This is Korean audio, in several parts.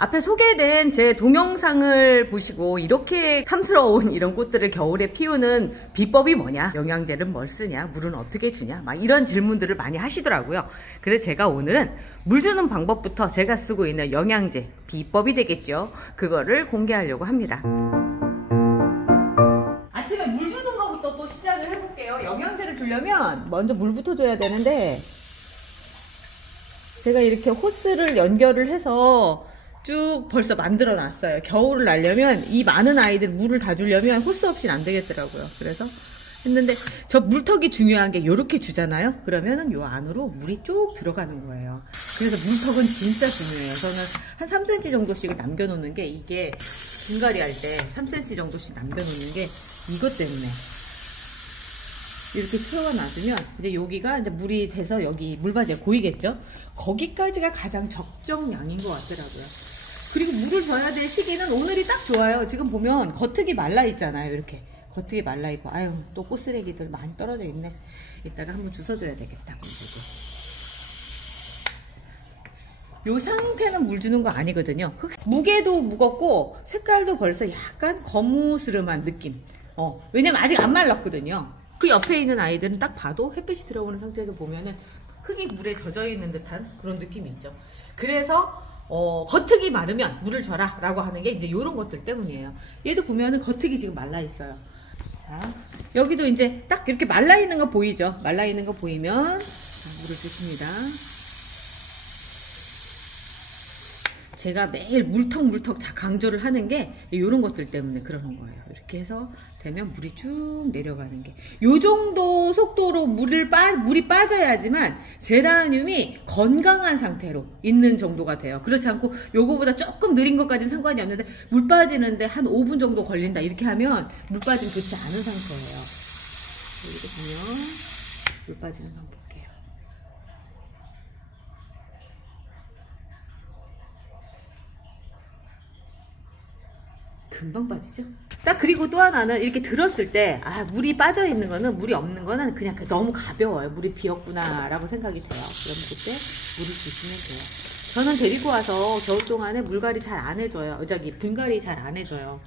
앞에 소개된 제 동영상을 보시고 이렇게 탐스러운 이런 꽃들을 겨울에 피우는 비법이 뭐냐? 영양제는 뭘 쓰냐? 물은 어떻게 주냐? 막 이런 질문들을 많이 하시더라고요. 그래서 제가 오늘은 물 주는 방법부터 제가 쓰고 있는 영양제 비법이 되겠죠. 그거를 공개하려고 합니다. 아침에 물 주는 것부터 또 시작을 해볼게요. 영양제를 주려면 먼저 물부터 줘야 되는데 제가 이렇게 호스를 연결을 해서 쭉 벌써 만들어 놨어요. 겨울을 나려면 이 많은 아이들 물을 다 주려면 호스 없이는 안 되겠더라고요. 그래서 했는데 저 물턱이 중요한 게 이렇게 주잖아요. 그러면은 요 안으로 물이 쭉 들어가는 거예요. 그래서 물턱은 진짜 중요해요. 저는 한 3cm 정도씩 남겨놓는 게 이게 분갈이 할 때 3cm 정도씩 남겨놓는 게 이것 때문에 이렇게 채워 놔두면 이제 여기가 이제 물이 돼서 여기 물바지가 고이겠죠. 거기까지가 가장 적정량인 것 같더라고요. 그리고 물을 줘야 될 시기는 오늘이 딱 좋아요. 지금 보면 겉흙이 말라 있잖아요. 이렇게 겉흙이 말라 있고, 아유 또 꽃쓰레기들 많이 떨어져 있네. 이따가 한번 주워줘야 되겠다. 요 상태는 물 주는 거 아니거든요. 무게도 무겁고 색깔도 벌써 약간 거무스름한 느낌. 왜냐면 아직 안 말랐거든요. 그 옆에 있는 아이들은 딱 봐도 햇빛이 들어오는 상태에서 보면은 흙이 물에 젖어 있는 듯한 그런 느낌이 있죠. 그래서 겉흙이 마르면 물을 줘라 라고 하는 게 이제 이런 것들 때문이에요. 얘도 보면은 겉흙이 지금 말라 있어요. 자, 여기도 이제 딱 이렇게 말라 있는 거 보이죠? 말라 있는 거 보이면 물을 주십니다. 제가 매일 물턱 강조를 하는 게 이런 것들 때문에 그러는 거예요. 이렇게 해서 되면 물이 쭉 내려가는 게 요 정도 속도로 물이 빠져야지만 제라늄이 건강한 상태로 있는 정도가 돼요. 그렇지 않고 요거보다 조금 느린 것까지는 상관이 없는데 물 빠지는데 한 5분 정도 걸린다 이렇게 하면 물 빠짐 좋지 않은 상태예요. 이렇게 보면 물 빠지는 방 볼게요. 금방 빠지죠? 딱 그리고 또 하나는 이렇게 들었을 때 물이 빠져 있는 거는 물이 없는 거는 그냥 너무 가벼워요. 물이 비었구나 라고 생각이 돼요. 그럼 그때 물을 주시면 돼요. 저는 데리고 와서 겨울 동안에 물갈이 잘 안 해줘요. 분갈이 잘 안 해줘요.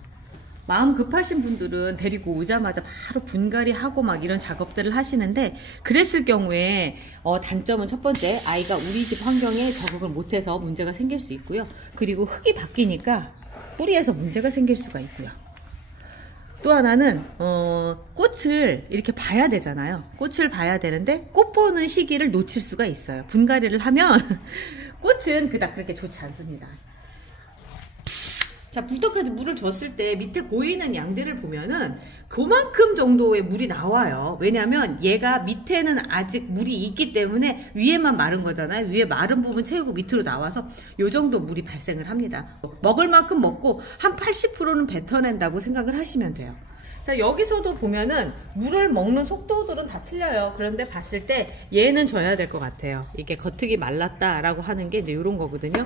마음 급하신 분들은 데리고 오자마자 바로 분갈이 하고 막 이런 작업들을 하시는데 그랬을 경우에 단점은 첫 번째 아이가 우리 집 환경에 적응을 못해서 문제가 생길 수 있고요. 그리고 흙이 바뀌니까 뿌리에서 문제가 생길 수가 있고요. 또 하나는 꽃을 이렇게 봐야 되잖아요. 꽃을 봐야 되는데 꽃 보는 시기를 놓칠 수가 있어요. 분갈이를 하면 꽃은 그닥 그렇게 좋지 않습니다. 자, 물떡까지 물을 줬을 때 밑에 고이는 양들을 보면은 그만큼 정도의 물이 나와요. 왜냐면 얘가 밑에는 아직 물이 있기 때문에 위에만 마른 거잖아요. 위에 마른 부분 채우고 밑으로 나와서 요 정도 물이 발생을 합니다. 먹을 만큼 먹고 한 80%는 뱉어낸다고 생각을 하시면 돼요. 자, 여기서도 보면은 물을 먹는 속도들은 다 틀려요. 그런데 봤을 때 얘는 줘야 될 것 같아요. 이게 겉흙이 말랐다라고 하는 게 이제 이런 거거든요.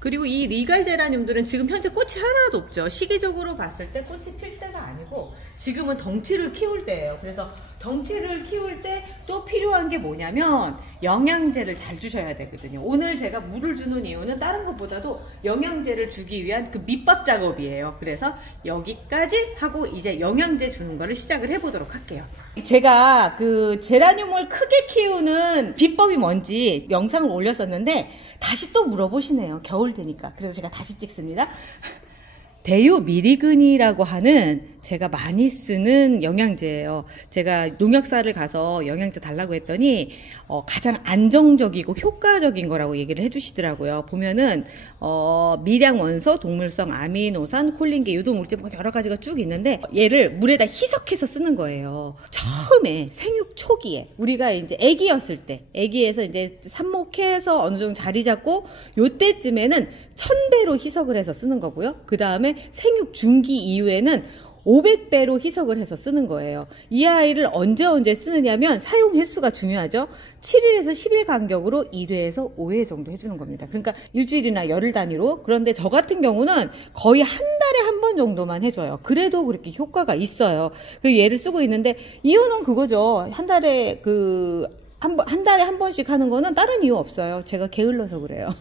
그리고 이 리갈 제라늄들은 지금 현재 꽃이 하나도 없죠. 시기적으로 봤을 때 꽃이 필 때가 아니고 지금은 덩치를 키울 때예요. 그래서 덩치를 키울 때 또 필요한 게 뭐냐면 영양제를 잘 주셔야 되거든요. 오늘 제가 물을 주는 이유는 다른 것보다도 영양제를 주기 위한 그 밑밥 작업이에요. 그래서 여기까지 하고 이제 영양제 주는 거를 시작을 해보도록 할게요. 제가 그 제라늄을 크게 키우는 비법이 뭔지 영상을 올렸었는데 다시 또 물어보시네요. 겨울 되니까. 그래서 제가 다시 찍습니다. 데요미리근이라고 하는 제가 많이 쓰는 영양제예요. 제가 농약사를 가서 영양제 달라고 했더니 가장 안정적이고 효과적인 거라고 얘기를 해주시더라고요. 보면은 미량 원소, 동물성, 아미노산, 콜린계, 유독물질 여러 가지가 쭉 있는데 얘를 물에다 희석해서 쓰는 거예요. 처음에 생육 초기에 우리가 이제 애기였을 때, 애기에서 이제 삽목해서 어느 정도 자리 잡고 요때쯤에는 1000배로 희석을 해서 쓰는 거고요. 그 다음에 생육 중기 이후에는 500배로 희석을 해서 쓰는 거예요. 이 아이를 언제 쓰느냐면 사용 횟수가 중요하죠. 7일에서 10일 간격으로 1회에서 5회 정도 해주는 겁니다. 그러니까 일주일이나 열흘 단위로. 그런데 저 같은 경우는 거의 한 달에 한 번 정도만 해줘요. 그래도 그렇게 효과가 있어요. 그리고 얘를 쓰고 있는데 이유는 그거죠. 한 달에 한 달에 한 번씩 하는 거는 다른 이유 없어요. 제가 게을러서 그래요.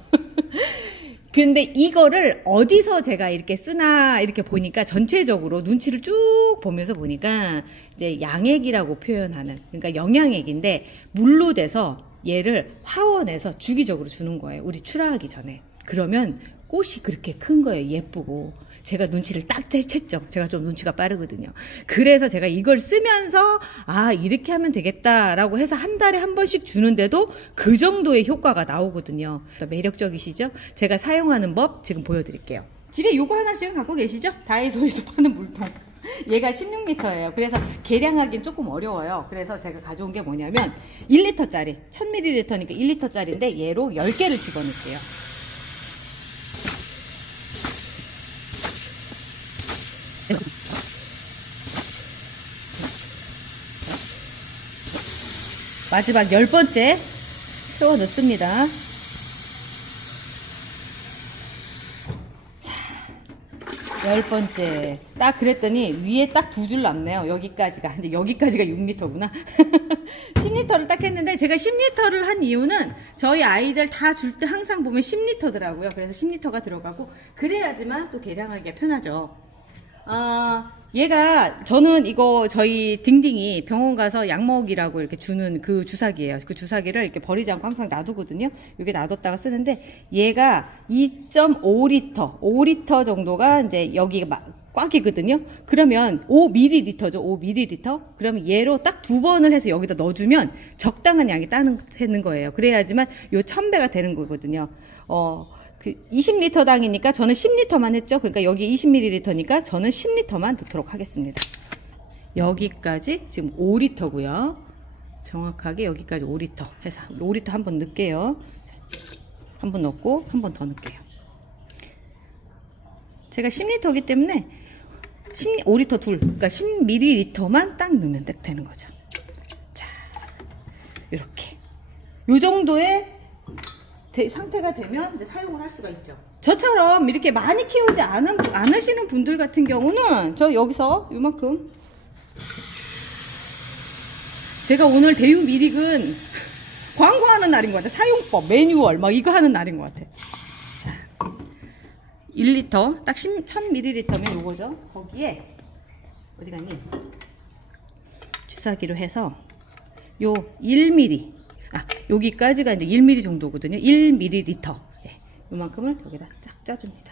근데 이거를 어디서 제가 이렇게 쓰나 이렇게 보니까 전체적으로 눈치를 쭉 보면서 보니까 이제 양액이라고 표현하는, 그러니까 영양액인데 물로 돼서 얘를 화원해서 주기적으로 주는 거예요. 우리 출하하기 전에. 그러면 꽃이 그렇게 큰 거예요. 예쁘고. 제가 눈치를 딱 챘죠. 제가 좀 눈치가 빠르거든요. 그래서 제가 이걸 쓰면서 아 이렇게 하면 되겠다라고 해서 한 달에 한 번씩 주는데도 그 정도의 효과가 나오거든요. 또 매력적이시죠? 제가 사용하는 법 지금 보여드릴게요. 집에 요거 하나씩 갖고 계시죠? 다이소에서 파는 물통. 얘가 16리터예요. 그래서 계량하기는 조금 어려워요. 그래서 제가 가져온 게 뭐냐면 1리터짜리 1000ml니까 1리터짜리인데 얘로 10개를 집어넣을게요. 마지막 10번째 채워 넣습니다. 자, 10번째. 딱 그랬더니 위에 딱 2줄 남네요. 여기까지가. 근데 여기까지가 6리터구나. 10리터를 딱 했는데 제가 10리터를 한 이유는 저희 아이들 다 줄 때 항상 보면 10리터더라고요. 그래서 10리터가 들어가고 그래야지만 또 계량하기가 편하죠. 얘가 저는 이거 저희 딩딩이 병원 가서 약 먹이라고 이렇게 주는 그 주사기예요. 그 주사기를 이렇게 버리지 않고 항상 놔두거든요. 여기 놔뒀다가 쓰는데 얘가 2.5리터, 5리터 정도가 이제 여기가 꽉이거든요. 그러면 5ml죠. 5ml. 그러면 얘로 딱 2번을 해서 여기다 넣어주면 적당한 양이 따는 거예요. 그래야지만 요 1000배가 되는 거거든요. 그 20리터당이니까 저는 10리터만 했죠. 그러니까 여기 20ml니까 저는 10리터만 넣도록 하겠습니다. 여기까지 지금 5리터고요. 정확하게 여기까지 5리터 해서 5리터 한번 넣을게요. 한 번 넣고 한 번 더 넣을게요. 제가 10리터이기 때문에 5리터 둘, 그러니까 10ml만 딱 넣으면 딱 되는 거죠. 자, 이렇게 요 정도의 상태가 되면 이제 사용을 할 수가 있죠. 저처럼 이렇게 많이 키우지 않으시는 분들 같은 경우는 저 여기서 요만큼, 제가 오늘 대유 미릭은 광고하는 날인 것 같아. 사용법, 매뉴얼 막 이거 하는 날인 것 같아. 자, 1리터 딱 1000ml면 요거죠. 거기에 어디 갔니? 주사기로 해서 요 1ml, 여기까지가 이제 1ml 정도거든요. 1ml. 예, 요만큼을 여기다 쫙 짜줍니다.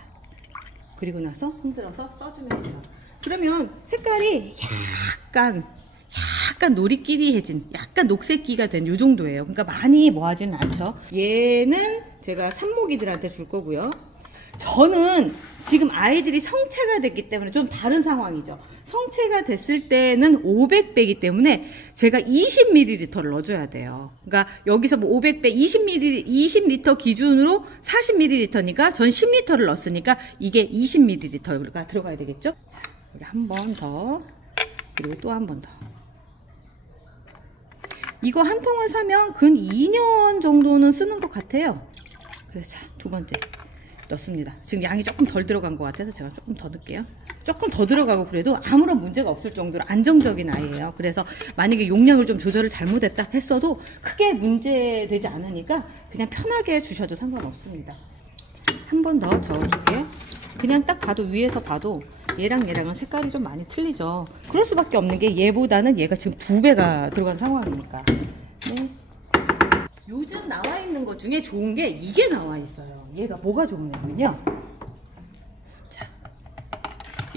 그리고 나서 흔들어서 써주면 돼요. 그러면 색깔이 약간 노리끼리해진, 약간 녹색기가 된 요 정도예요. 그러니까 많이 모아지는 않죠. 얘는 제가 삽목이들한테 줄 거고요. 저는 지금 아이들이 성체가 됐기 때문에 좀 다른 상황이죠. 성체가 됐을 때는 500배이기 때문에 제가 20ml를 넣어줘야 돼요. 그러니까 여기서 뭐 500배 20리터 기준으로 40ml니까 전 10리터를 넣었으니까 이게 20ml가 들어가야 되겠죠. 자, 여기 한 번 더, 그리고 또 한 번 더. 이거 한 통을 사면 근 2년 정도는 쓰는 것 같아요. 그래서 자, 2번째 넣습니다. 지금 양이 조금 덜 들어간 것 같아서 제가 조금 더 넣을게요. 조금 더 들어가고 그래도 아무런 문제가 없을 정도로 안정적인 아이예요. 그래서 만약에 용량을 좀 조절을 잘못했다 했어도 크게 문제되지 않으니까 그냥 편하게 주셔도 상관없습니다. 한 번 더 저어줄게요. 그냥 딱 봐도, 위에서 봐도 얘랑은 색깔이 좀 많이 틀리죠. 그럴 수밖에 없는 게 얘보다는 얘가 지금 2배가 들어간 상황이니까. 네. 요즘 나와 있는 것 중에 좋은 게 이게 나와 있어요. 얘가 뭐가 좋냐면요. 자,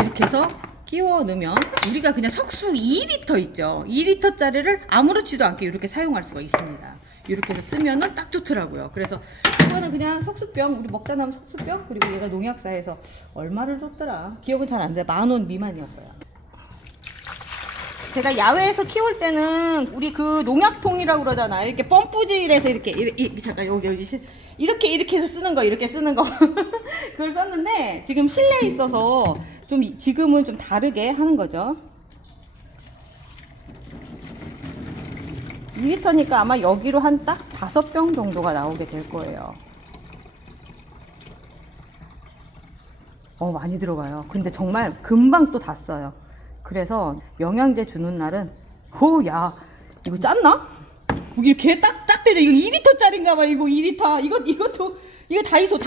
이렇게 해서 끼워 넣으면 우리가 그냥 석수 2리터 있죠. 2리터짜리를 아무렇지도 않게 이렇게 사용할 수가 있습니다. 이렇게 해서 쓰면은 딱 좋더라고요. 그래서 이거는 그냥 석수병, 우리 먹다 남은 석수병, 그리고 얘가 농약사에서 얼마를 줬더라? 기억은 잘 안 나요. 10,000원 미만이었어요. 제가 야외에서 키울 때는 우리 그 농약통이라고 그러잖아요. 이렇게 펌프질해서 이렇게 잠깐 여기 이렇게 해서 쓰는 거, 이렇게 쓰는 거 그걸 썼는데 지금 실내에 있어서 좀 지금은 좀 다르게 하는 거죠. 2리터니까 아마 여기로 한 딱 5병 정도가 나오게 될 거예요. 많이 들어가요. 근데 정말 금방 또 다 써요. 그래서 영양제 주는 날은 야 이거 짰나? 이렇게 딱 되죠. 이거 2리터짜리인가 봐. 이거 2리터. 이거 다이소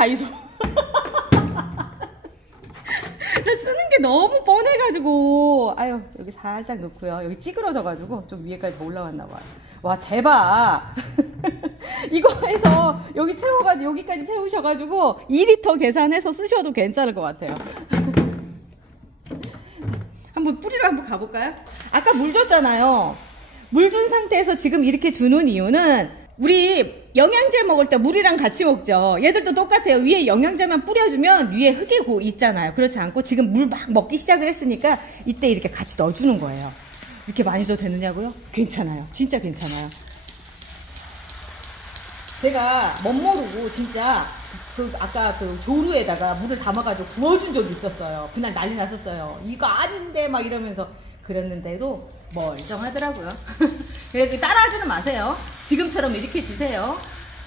쓰는 게 너무 뻔해가지고. 아유, 여기 살짝 넣고요. 여기 찌그러져가지고 좀 위에까지 올라왔나봐요. 와, 대박. 이거 해서 여기 채워가지고 여기까지 채우셔가지고 2리터 계산해서 쓰셔도 괜찮을 것 같아요. 한번 뿌리러 한번 가볼까요? 아까 물 줬잖아요. 물 준 상태에서 지금 이렇게 주는 이유는 우리 영양제 먹을 때 물이랑 같이 먹죠. 얘들도 똑같아요. 위에 영양제만 뿌려주면 위에 흙이 있잖아요. 그렇지 않고 지금 물 막 먹기 시작을 했으니까 이때 이렇게 같이 넣어주는 거예요. 이렇게 많이 줘도 되느냐고요? 괜찮아요. 진짜 괜찮아요. 제가 멋모르고 진짜 아까 그 조루에다가 물을 담아가지고 부어준 적이 있었어요. 그날 난리 났었어요. 이거 아닌데 막 이러면서 그랬는데도 멀쩡하더라고요. 그래서 따라하지는 마세요. 지금처럼 이렇게 주세요.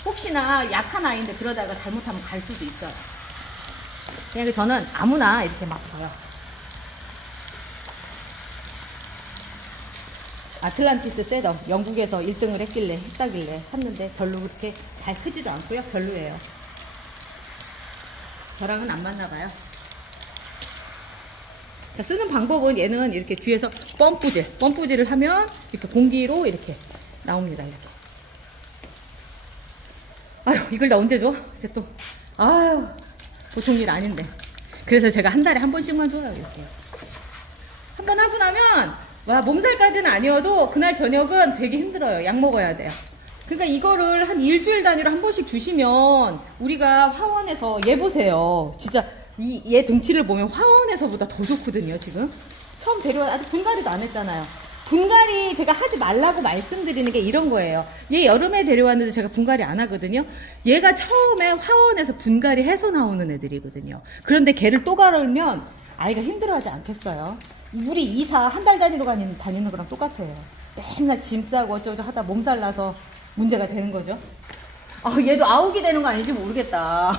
혹시나 약한 아이인데 그러다가 잘못하면 갈 수도 있어요. 그냥 저는 아무나 이렇게 막 줘요. 아틀란티스 셋업 영국에서 1등을 했다길래 샀는데 별로 그렇게 잘 크지도 않고요. 별로예요. 저랑은 안 맞나봐요. 자, 쓰는 방법은 얘는 이렇게 뒤에서 펌프질을 하면 이렇게 공기로 이렇게 나옵니다. 이렇게. 아유, 이걸 나 언제 줘? 이제 또 아유, 보통 일 아닌데. 그래서 제가 한 달에 한 번씩만 줘요. 이렇게 한 번 하고 나면 와, 몸살까지는 아니어도 그날 저녁은 되게 힘들어요. 약 먹어야 돼요. 그러니까 이거를 한 일주일 단위로 한 번씩 주시면 우리가 화원에서 얘 보세요. 진짜 얘 등치를 보면 화원에서보다 더 좋거든요. 지금 처음 데려와 아직 분갈이도 안 했잖아요. 분갈이 제가 하지 말라고 말씀드리는 게 이런 거예요. 얘 여름에 데려왔는데 제가 분갈이 안 하거든요. 얘가 처음에 화원에서 분갈이 해서 나오는 애들이거든요. 그런데 걔를 또 가르면 아이가 힘들어하지 않겠어요? 우리 이사 한 달 단위로 다니는 거랑 똑같아요. 맨날 짐 싸고 어쩌고 하다 몸살 나서 문제가 되는 거죠. 얘도 아욱이 되는 거 아닌지 모르겠다.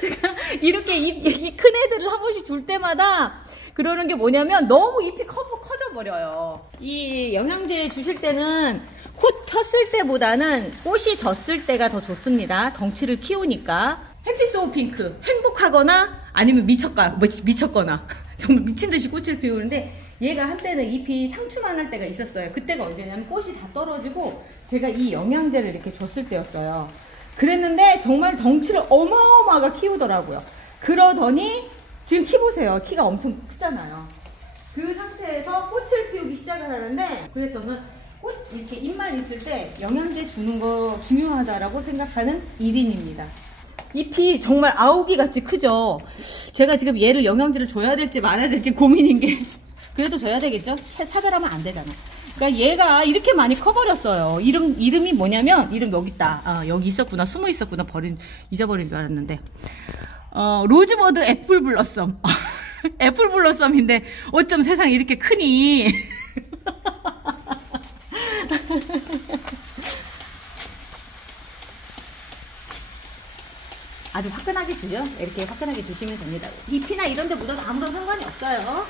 제가 이렇게 이 큰 애들을 한 번씩 줄 때마다 그러는 게 뭐냐면 너무 잎이 커져버려요. 이 영양제 주실 때는 꽃 폈을 때보다는 꽃이 졌을 때가 더 좋습니다. 덩치를 키우니까. 햇빛 오브 핑크 행복하거나 아니면 미쳤거나 정말 미친듯이 꽃을 피우는데 얘가 한때는 잎이 상추만 할 때가 있었어요. 그때가 언제냐면 꽃이 다 떨어지고 제가 이 영양제를 이렇게 줬을 때였어요. 그랬는데 정말 덩치를 어마어마하게 키우더라고요. 그러더니 지금 키 보세요. 키가 엄청 크잖아요. 그 상태에서 꽃을 피우기 시작을 하는데 그래서 저는 꽃 이렇게 잎만 있을 때 영양제 주는 거 중요하다라고 생각하는 1인입니다. 잎이 정말 아우기 같이 크죠. 제가 지금 얘를 영양제를 줘야 될지 말아야 될지 고민인 게 그래도 줘야 되겠죠. 사별하면 안 되잖아. 그러니까 얘가 이렇게 많이 커버렸어요. 이름이 뭐냐면 이름 여기 있다. 여기 있었구나. 숨어 있었구나. 잊어버린 줄 알았는데 로즈버드 애플블러썸. 애플블러썸인데 어쩜 세상에 이렇게 크니. 아주 화끈하게 주죠. 이렇게 화끈하게 주시면 됩니다. 잎이나 이런 데 묻어도 아무런 상관이 없어요.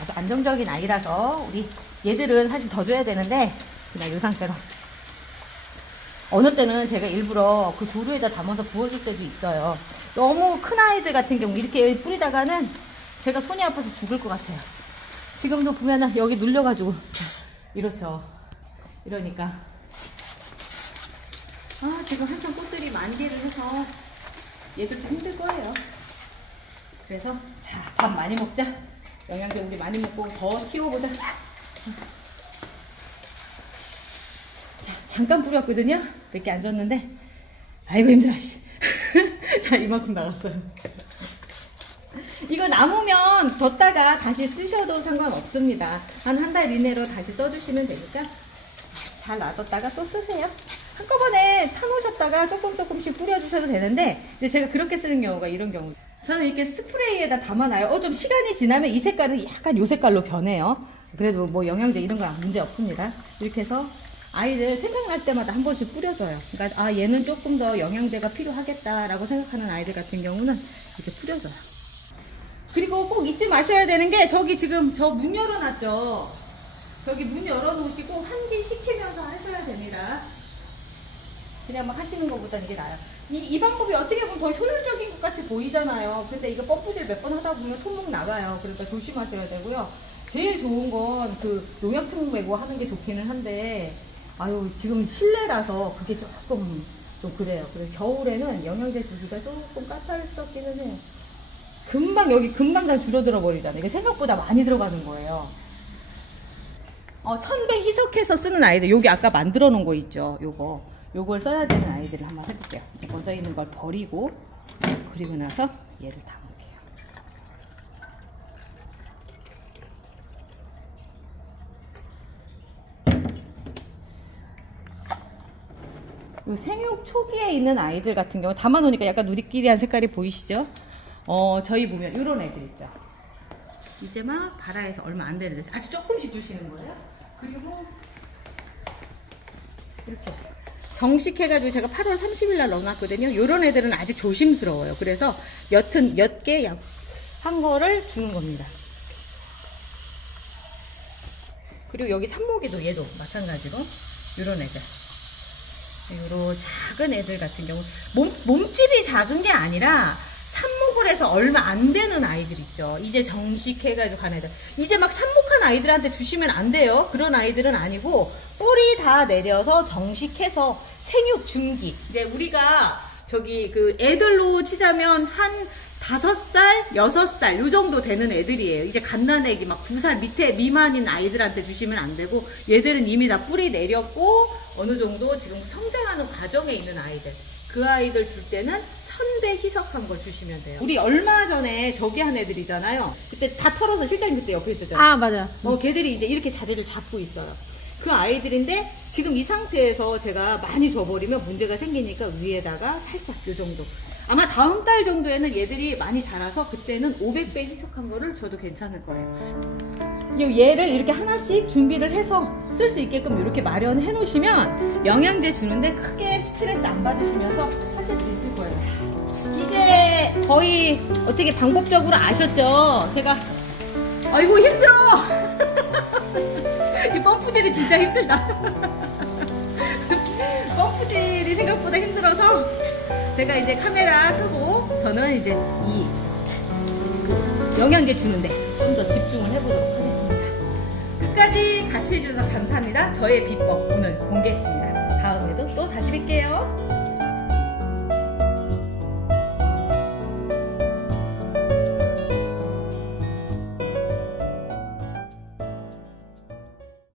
아주 안정적인 아이라서 우리 얘들은 사실 더 줘야 되는데 그냥 이 상태로. 어느 때는 제가 일부러 그 조루에다 담아서 부어줄 때도 있어요. 너무 큰 아이들 같은 경우 이렇게 뿌리다가는 제가 손이 아파서 죽을 것 같아요. 지금도 보면은 여기 눌려가지고 이렇죠. 이러니까 지금 한참 꽃들이 만개를 해서 얘들도 힘들 거예요. 그래서 자, 밥 많이 먹자. 영양제 우리 많이 먹고 더 키워보자. 자, 잠깐 뿌렸거든요. 몇 개 안 줬는데 아이고 힘들어. 자, 이만큼 나갔어요. 이거 남으면 뒀다가 다시 쓰셔도 상관없습니다. 한 달 이내로 다시 써주시면 되니까 잘 놔뒀다가 또 쓰세요. 한꺼번에 타놓으셨다가 조금씩 뿌려주셔도 되는데 이제 제가 그렇게 쓰는 경우가 이런 경우. 저는 이렇게 스프레이에다 담아놔요. 좀 시간이 지나면 이 색깔은 약간 요 색깔로 변해요. 그래도 뭐 영양제 이런 거 문제 없습니다. 이렇게 해서 아이들 생각날 때마다 한 번씩 뿌려줘요. 그러니까 얘는 조금 더 영양제가 필요하겠다라고 생각하는 아이들 같은 경우는 이렇게 뿌려줘요. 그리고 꼭 잊지 마셔야 되는 게 저기 지금 저 문 열어놨죠. 저기 문 열어놓으시고 환기 시키면서 하셔야 됩니다. 그냥 막 하시는 것보다 이게 나아요. 이 방법이 어떻게 보면 더 효율적인 것 같이 보이잖아요. 근데 이거 펌프질 몇 번 하다 보면 손목 나가요. 그러니까 조심하셔야 되고요. 제일 좋은 건 그 농약통 메고 하는 게 좋기는 한데, 아유, 지금 실내라서 그게 조금 좀 그래요. 그래서 겨울에는 영양제 주기가 조금 까탈스럽기는 해요. 금방 다 줄어들어 버리잖아요. 이게 생각보다 많이 들어가는 거예요. 1000배 희석해서 쓰는 아이들, 여기 아까 만들어 놓은 거 있죠. 요걸 써야 되는 아이들을 한번 해볼게요. 이거 써 있는 걸 버리고, 그리고 나서 얘를 담을게요. 요 생육 초기에 있는 아이들 같은 경우 담아 놓으니까 약간 누리끼리한 색깔이 보이시죠? 저희 보면 요런 애들 있죠. 이제 막 발아에서 얼마 안 되는데 아주 조금씩 주시는 거예요. 그리고 이렇게 정식해가지고 제가 8월 30일 날 넣어놨거든요. 요런 애들은 아직 조심스러워요. 그래서 몇 개 한 거를 주는 겁니다. 그리고 여기 산모기도 얘도 마찬가지로 요런 애들, 요런 작은 애들 같은 경우 몸집이 작은 게 아니라 삽목을 해서 얼마 안 되는 아이들 있죠. 이제 정식해가지고 간 애들. 이제 막 삽목한 아이들한테 주시면 안 돼요. 그런 아이들은 아니고 뿌리 다 내려서 정식해서 생육 중기. 이제 우리가 저기 그 애들로 치자면 한 5살, 6살 요 정도 되는 애들이에요. 이제 갓난애기 막 9살 밑에 미만인 아이들한테 주시면 안 되고, 얘들은 이미 다 뿌리 내렸고 어느 정도 지금 성장하는 과정에 있는 아이들, 그 아이들 줄 때는 1000배 희석한 거 주시면 돼요. 우리 얼마 전에 저기 한 애들이잖아요. 그때 다 털어서 실장님 그때 옆에 있었잖아요. 아, 맞아. 걔들이 이제 이렇게 자리를 잡고 있어요. 그 아이들인데 지금 이 상태에서 제가 많이 줘버리면 문제가 생기니까 위에다가 살짝 요 정도. 아마 다음 달 정도에는 얘들이 많이 자라서 그때는 500배 희석한 거를 줘도 괜찮을 거예요. 얘를 이렇게 하나씩 준비를 해서 쓸 수 있게끔 이렇게 마련해 놓으시면 영양제 주는데 크게 스트레스 안 받으시면서 사실 수 있을 거예요. 이제 거의 어떻게 방법적으로 아셨죠? 제가 아이고 힘들어. 이 펌프질이 진짜 힘들다. 펌프질이 생각보다 힘들어서 제가 이제 카메라 켜고 저는 이제 이 영양제 주는데 좀 더 집중을 해보도록 하겠습니다. 끝까지 같이 해주셔서 감사합니다. 저의 비법 오늘 공개했습니다. 다음에도 또 다시 뵐게요.